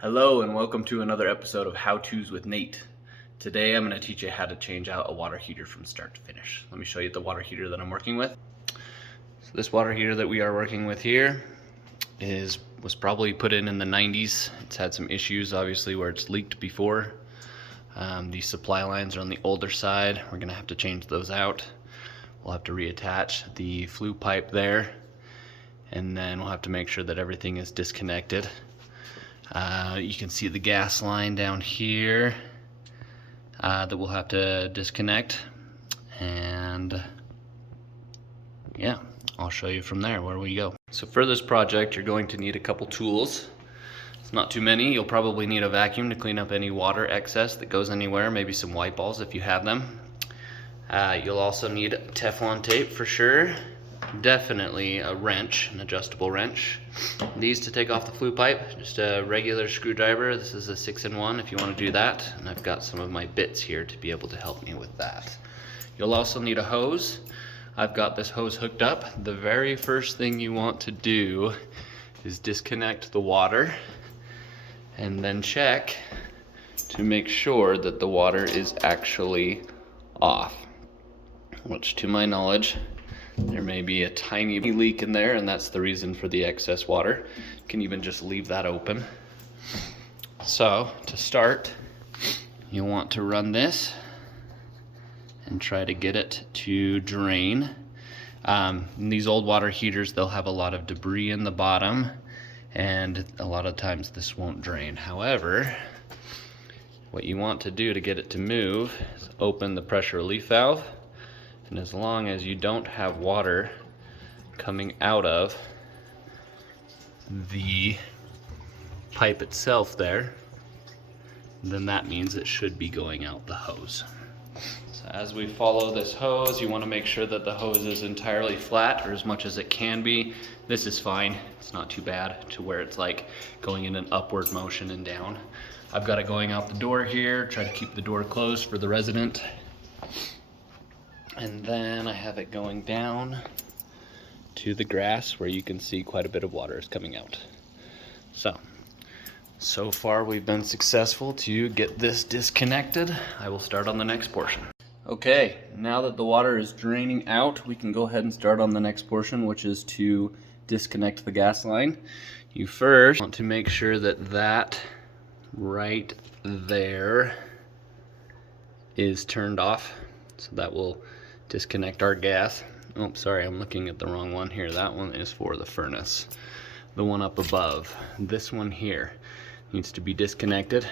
Hello and welcome to another episode of How To's with Nate. Today I'm going to teach you how to change out a water heater from start to finish. Let me show you the water heater that I'm working with. So this water heater that we are working with here was probably put in the 90s. It's had some issues obviously where it's leaked before. These supply lines are on the older side. We're going to have to change those out. We'll have to reattach the flue pipe there, and then we'll have to make sure that everything is disconnected. You can see the gas line down here that we'll have to disconnect, and yeah, I'll show you from there where we go. So for this project you're going to need a couple tools. It's not too many. You'll probably need a vacuum to clean up any water excess that goes anywhere, maybe some white balls if you have them. You'll also need Teflon tape for sure. Definitely a wrench, an adjustable wrench. These to take off the flue pipe, just a regular screwdriver. This is a 6-in-1 if you want to do that, and I've got some of my bits here to be able to help me with that. You'll also need a hose. I've got this hose hooked up. The very first thing you want to do is disconnect the water and then check to make sure that the water is actually off, which to my knowledge there may be a tiny leak in there, and that's the reason for the excess water. You can even just leave that open. So to start, you want to run this and try to get it to drain. These old water heaters, they'll have a lot of debris in the bottom, and a lot of times this won't drain. However, what you want to do to get it to move is open the pressure relief valve. And as long as you don't have water coming out of the pipe itself there, then that means it should be going out the hose. So as we follow this hose, you want to make sure that the hose is entirely flat, or as much as it can be. This is fine. It's not too bad to where it's like going in an upward motion and down. I've got it going out the door here. Try to keep the door closed for the resident. And then I have it going down to the grass where you can see quite a bit of water is coming out. So far we've been successful to get this disconnected. I will start on the next portion. Okay, now that the water is draining out, we can go ahead and start on the next portion, which is to disconnect the gas line. You first want to make sure that that right there is turned off, so that will disconnect our gas. Oh, sorry, I'm looking at the wrong one here. That one is for the furnace. The one up above, this one here, needs to be disconnected.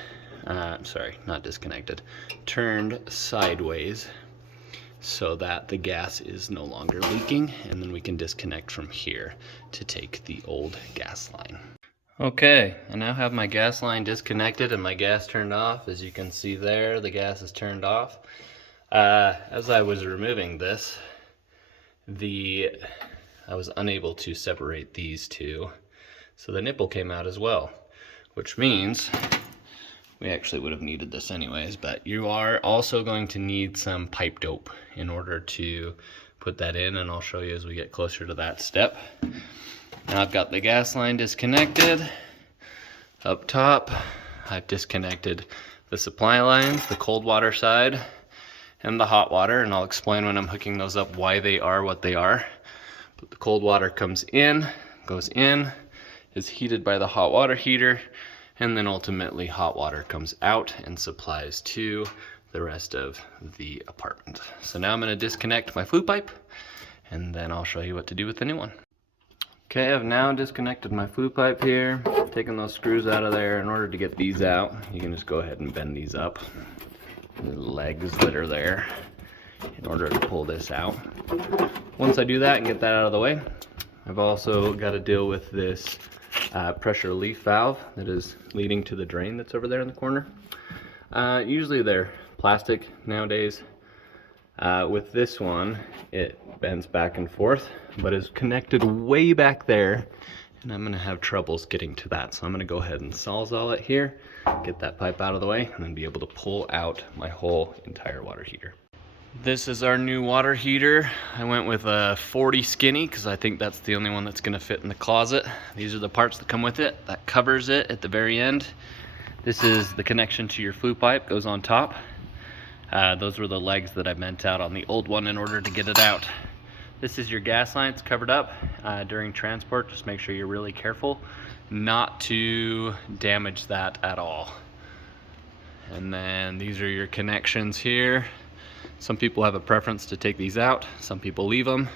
Sorry, not disconnected. Turned sideways so that the gas is no longer leaking, and then we can disconnect from here to take the old gas line. Okay, I now have my gas line disconnected and my gas turned off. As you can see there, the gas is turned off. As I was removing this, I was unable to separate these two, so the nipple came out as well, which means we actually would have needed this anyways, but you are also going to need some pipe dope in order to put that in, and I'll show you as we get closer to that step. Now I've got the gas line disconnected. Up top, I've disconnected the supply lines, the cold water side and the hot water, and I'll explain when I'm hooking those up why they are what they are. But the cold water comes in, goes in, is heated by the hot water heater, and then ultimately hot water comes out and supplies to the rest of the apartment. So now I'm going to disconnect my flue pipe, and then I'll show you what to do with the new one. Okay, I've now disconnected my flue pipe here, taking those screws out of there. In order to get these out, you can just go ahead and bend these up, the legs that are there, in order to pull this out. Once I do that and get that out of the way, I've also got to deal with this pressure relief valve that is leading to the drain that's over there in the corner. Usually they're plastic nowadays. With this one, it bends back and forth, but is connected way back there, and I'm gonna have troubles getting to that. So I'm gonna go ahead and Sawzall it here, get that pipe out of the way, and then be able to pull out my whole entire water heater. This is our new water heater. I went with a 40 skinny because I think that's the only one that's gonna fit in the closet. These are the parts that come with it. That covers it at the very end. This is the connection to your flue pipe, goes on top. Those were the legs that I bent out on the old one in order to get it out. This is your gas line, it's covered up. During transport, just make sure you're really careful not to damage that at all. And then these are your connections here. Some people have a preference to take these out, some people leave them.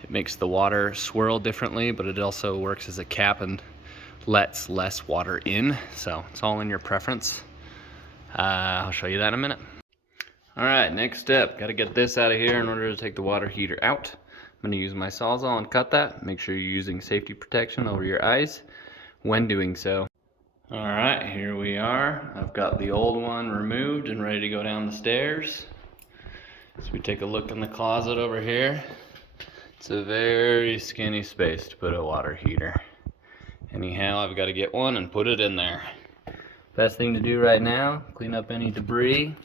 It makes the water swirl differently, but it also works as a cap and lets less water in, so it's all in your preference. I'll show you that in a minute. All right, next step, gotta get this out of here in order to take the water heater out. I'm gonna use my Sawzall and cut that. Make sure you're using safety protection over your eyes when doing so. All right, here we are. I've got the old one removed and ready to go down the stairs. So we take a look in the closet over here. It's a very skinny space to put a water heater. Anyhow, I've got to get one and put it in there. Best thing to do right now, clean up any debris,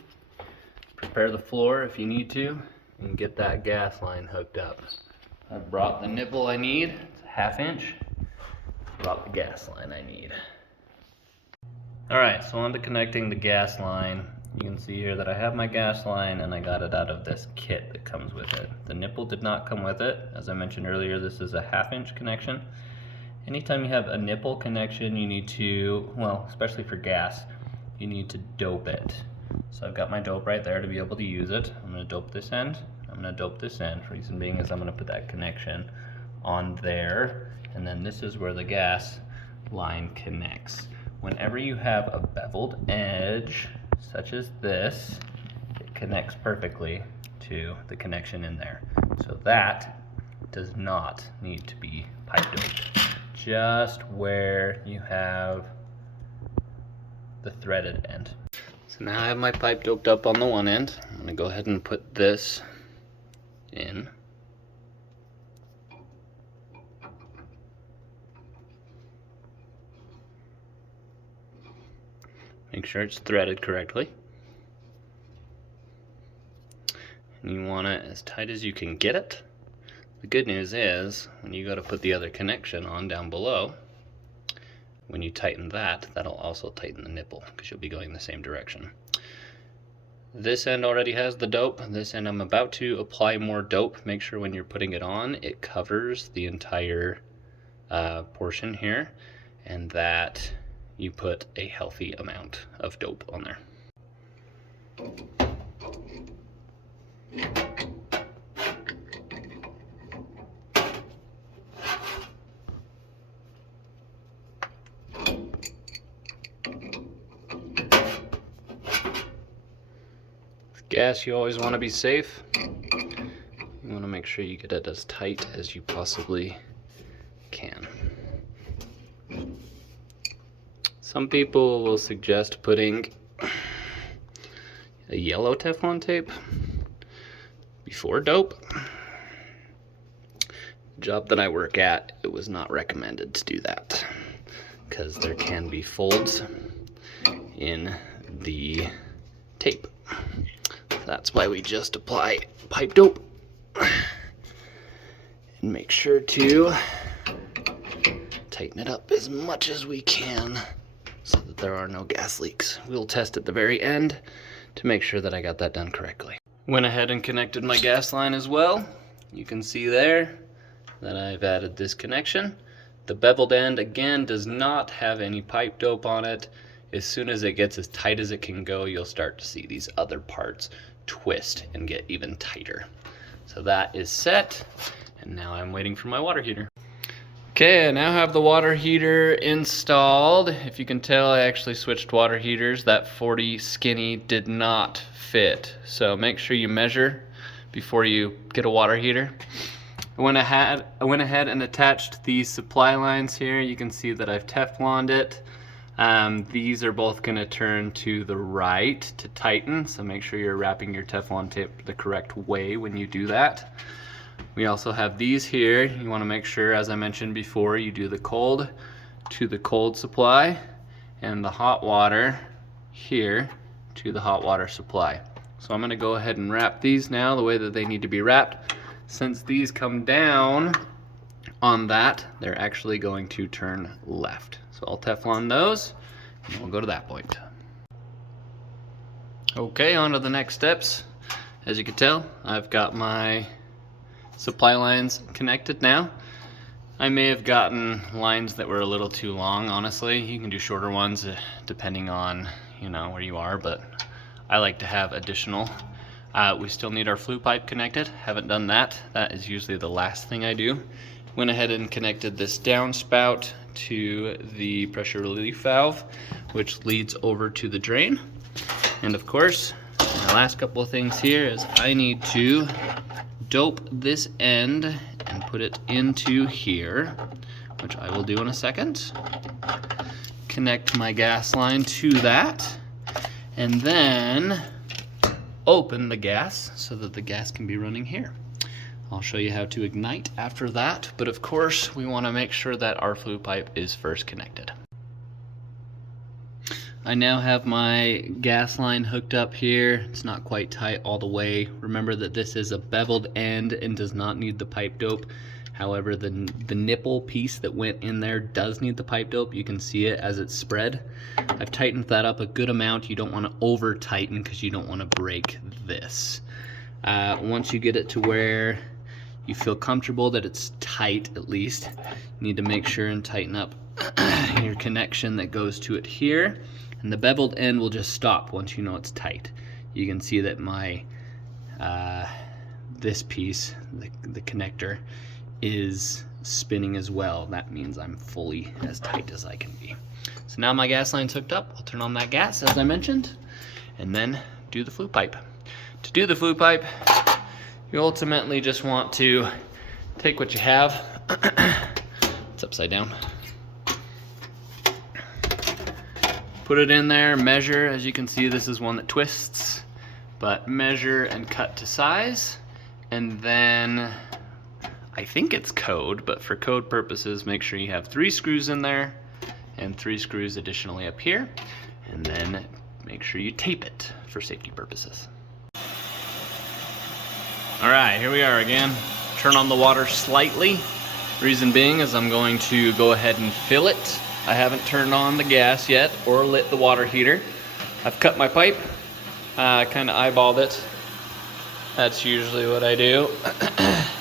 prepare the floor if you need to, and get that gas line hooked up. I've brought the nipple I need, it's a 1/2 inch. Brought the gas line I need. Alright, so on to connecting the gas line. You can see here that I have my gas line and I got it out of this kit that comes with it. The nipple did not come with it. As I mentioned earlier, this is a 1/2 inch connection. Anytime you have a nipple connection, you need to, well, especially for gas, you need to dope it. So I've got my dope right there to be able to use it. I'm going to dope this end. I'm going to dope this end. Reason being is I'm going to put that connection on there. And then this is where the gas line connects. Whenever you have a beveled edge, such as this, it connects perfectly to the connection in there. So that does not need to be pipe doped. Just where you have the threaded end. So now I have my pipe doped up on the one end. I'm going to go ahead and put this in. Make sure it's threaded correctly. And you want it as tight as you can get it. The good news is, when you go to put the other connection on down below, when you tighten that, that'll also tighten the nipple because you'll be going the same direction. This end already has the dope. This end I'm about to apply more dope. Make sure when you're putting it on, it covers the entire portion here, and that you put a healthy amount of dope on there. With gas, you always want to be safe. You want to make sure you get it as tight as you possibly can. Some people will suggest putting a yellow Teflon tape before dope. The job that I work at, it was not recommended to do that because there can be folds in the tape. That's why we just apply pipe dope and make sure to tighten it up as much as we can so that there are no gas leaks. We'll test at the very end to make sure that I got that done correctly. Went ahead and connected my gas line as well. You can see there that I've added this connection. The beveled end, again, does not have any pipe dope on it. As soon as it gets as tight as it can go, you'll start to see these other parts twist and get even tighter. So that is set, and now I'm waiting for my water heater. Okay, I now have the water heater installed. If you can tell, I actually switched water heaters. That 40 skinny did not fit. So make sure you measure before you get a water heater. I went ahead and attached these supply lines here. You can see that I've Tefloned it. These are both going to turn to the right to tighten, so make sure you're wrapping your Teflon tape the correct way when you do that. We also have these here. You want to make sure, as I mentioned before, you do the cold to the cold supply and the hot water here to the hot water supply. So I'm gonna go ahead and wrap these now the way that they need to be wrapped. Since these come down on that, they're actually going to turn left. So I'll Teflon those, and we'll go to that point. Okay, on to the next steps. As you can tell, I've got my supply lines connected now. I may have gotten lines that were a little too long, honestly. You can do shorter ones depending on, where you are, but I like to have additional. We still need our flue pipe connected. Haven't done that. That is usually the last thing I do. Went ahead and connected this downspout to the pressure relief valve, which leads over to the drain. And of course, my last couple of things here is I need to dope this end and put it into here, which I will do in a second. Connect my gas line to that, and then open the gas so that the gas can be running here. I'll show you how to ignite after that, but of course we want to make sure that our flue pipe is first connected. I now have my gas line hooked up here. It's not quite tight all the way. Remember that this is a beveled end and does not need the pipe dope. However, the nipple piece that went in there does need the pipe dope. You can see it as it's spread. I've tightened that up a good amount. You don't want to over tighten because you don't want to break this. Once you get it to where you feel comfortable that it's tight, at least, you need to make sure and tighten up your connection that goes to it here. And the beveled end will just stop once you know it's tight. You can see that my this piece, the connector, is spinning as well. That means I'm fully as tight as I can be. So now my gas line's hooked up. I'll turn on that gas as I mentioned, and then do the flue pipe. To do the flue pipe, you ultimately just want to take what you have. It's upside down. Put it in there, measure. As you can see, this is one that twists, but measure and cut to size. And then, I think it's code, but for code purposes, make sure you have 3 screws in there and 3 screws additionally up here. And then make sure you tape it for safety purposes. All right, here we are again. Turn on the water slightly. Reason being is I'm going to go ahead and fill it. I haven't turned on the gas yet or lit the water heater. I've cut my pipe, kind of eyeballed it. That's usually what I do,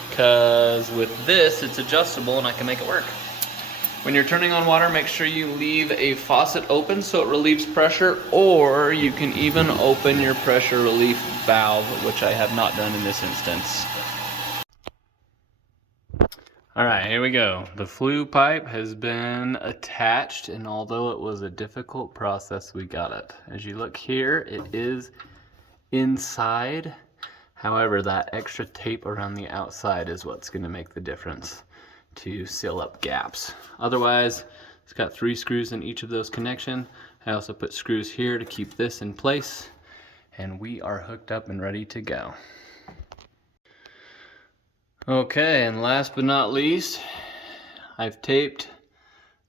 because with this, it's adjustable and I can make it work. When you're turning on water, make sure you leave a faucet open so it relieves pressure, or you can even open your pressure relief valve, which I have not done in this instance. All right, here we go. The flue pipe has been attached, and although it was a difficult process, we got it. As you look here, it is inside. However, that extra tape around the outside is what's going to make the difference to seal up gaps. Otherwise, it's got 3 screws in each of those connections. I also put screws here to keep this in place, and we are hooked up and ready to go. Okay, and last but not least, I've taped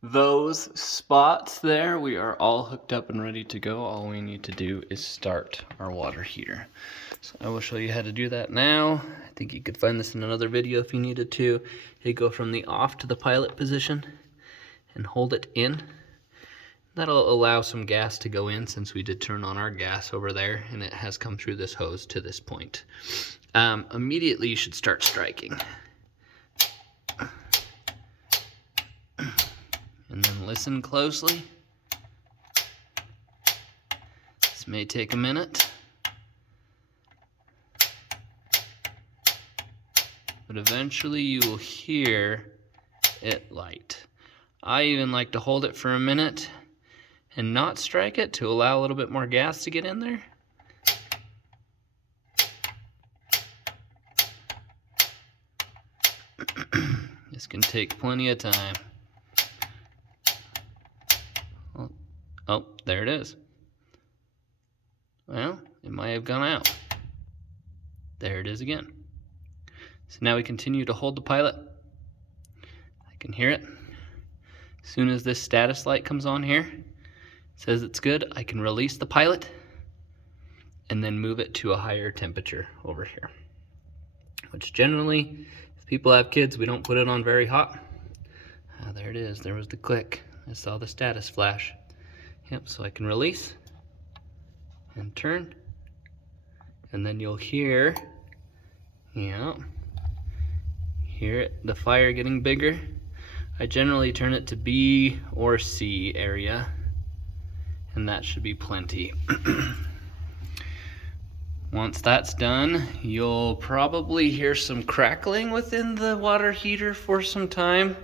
those spots there. We are all hooked up and ready to go. All we need to do is start our water heater. So I will show you how to do that now. I think you could find this in another video if you needed to. You go from the off to the pilot position and hold it in. That'll allow some gas to go in, since we did turn on our gas over there and it has come through this hose to this point. Immediately you should start striking. And then listen closely. This may take a minute, but eventually you will hear it light. I even like to hold it for a minute and not strike it to allow a little bit more gas to get in there. This can take plenty of time. Oh, there it is. Well, it might have gone out. There it is again. So now we continue to hold the pilot. I can hear it. As soon as this status light comes on here, it says it's good, I can release the pilot. and then move it to a higher temperature over here. Which generally, if people have kids, we don't put it on very hot. There it is, there was the click. I saw the status flash. Yep, so I can release and turn, and then you'll hear, the fire getting bigger. I generally turn it to B or C area, and that should be plenty. Once that's done, you'll probably hear some crackling within the water heater for some time.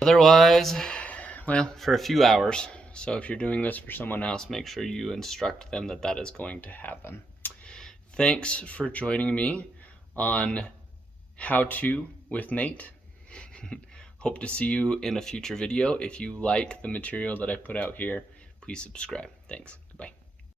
Otherwise, well, for a few hours. So if you're doing this for someone else, make sure you instruct them that that is going to happen. Thanks for joining me on How To with Nate. Hope to see you in a future video. If you like the material that I put out here, please subscribe. Thanks.